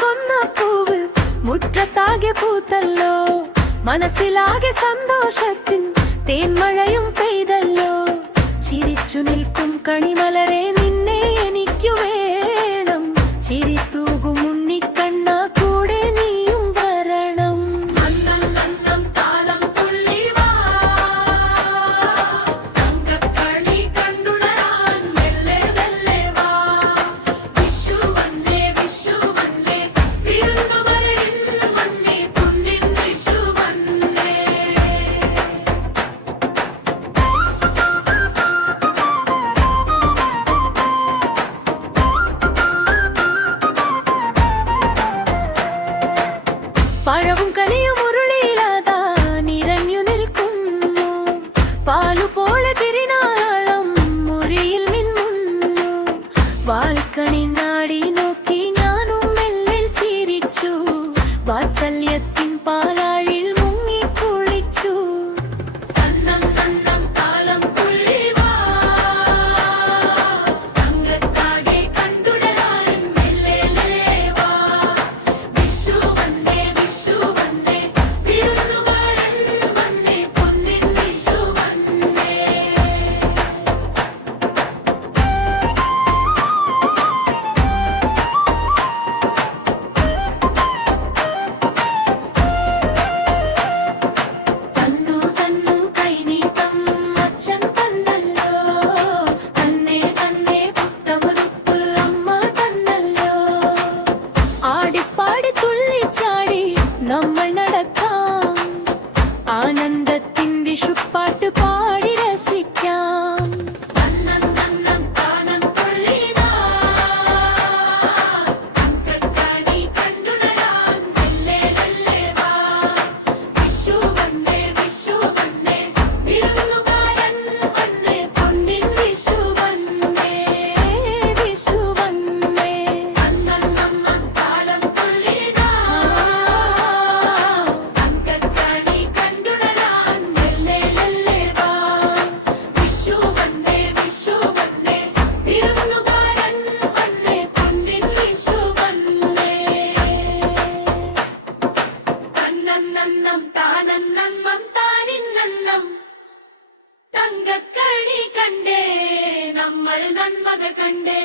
കൊന്ന പൂവ് മുറ്റത്താകെ പൂത്തല്ലോ, മനസ്സിലാകെ സന്തോഷത്തിൻ തേന്മഴയും പെയ്തല്ലോ. ചിരിച്ചു നിൽക്കും കണിമലരെ നിന്നെ എനിക്കു വേണം, ചിരി തൂകും ഉണ്ണിക്കണ്ണ കൂടെ നീയും വരണം. നന്നം നന്നം താലം തുള്ളി വാ, തങ്കക്കണി കണ്ടുണരാൻ മെല്ലെ മെല്ലെ വാ. വിഷു വന്നേ വിഷു വന്നേ, വിരുന്നുവരയിൽ വന്നേ, പൊന്നിൻ വിഷു വന്നേ. പഴവും കനിയും ഉരുളിയിലാതാ നിറഞ്ഞു നിൽക്കുന്നു, പാലുപോലെ തിരിനാളം മുറിയിൽ മിന്നുന്നു. വാൽക്കണി നാടി നോക്കി ഞാനും മെല്ലിൽ ചിരിച്ചു, വാത്സല്യത്തിൻ പാലാഴിൽ മുങ്ങി കുളിച്ചു. നന്നം നന്നം താലം തുള്ളി വാ, തങ്കത്താകെ കണ്ടുണരാൻ മെല്ലെ മെല്ലെ വാ. വിഷു വന്നേ വിഷു വന്നേ, വിരുന്നുകാരൻ വന്നേ, പൊന്നിൻ വിഷു വന്നേ. തന്നു തന്നു കൈനീട്ടം അച്ഛൻ തന്നല്ലോ, തന്നെ തന്നെ പുത്തമുടുപ്പ് അമ്മ തന്നല്ലോ. ആടിപ്പാടി തുള്ളിച്ചാടി നമ്മൾ നടക്കാം, ആനന്ദത്തിൻ വിഷുപ്പാട്ട് പാടി രസിക്കാം. നന്നം നന്നം താനം തുള്ളിതാ, തങ്കക്കണി കണ്ടുണരാൻ മെല്ലെ മെല്ലെ വാ. വിഷു വന്നേ വിഷു വന്നേ, വിരുന്നുകാരൻ വന്നേ, പൊന്നിൻ വിഷു വന്നേ, വിഷു വന്നേ. നന്നം നന്നം താളം തുള്ളിതാ, തങ്കക്കണി കണ്ടുണരാൻ മെല്ലെ മെല്ലെ വാ. വിഷു വന്നേ വിഷു വന്നേ, വിരുന്നുകാരൻ വന്നേ, പൊന്നിൻ വിഷു വന്നേ. തന്നന്നം താനന്നം താനിന്നം, തങ്കക്കണി കണ്ടേ നമ്മൾ നന്മകൾ കണ്ടേ.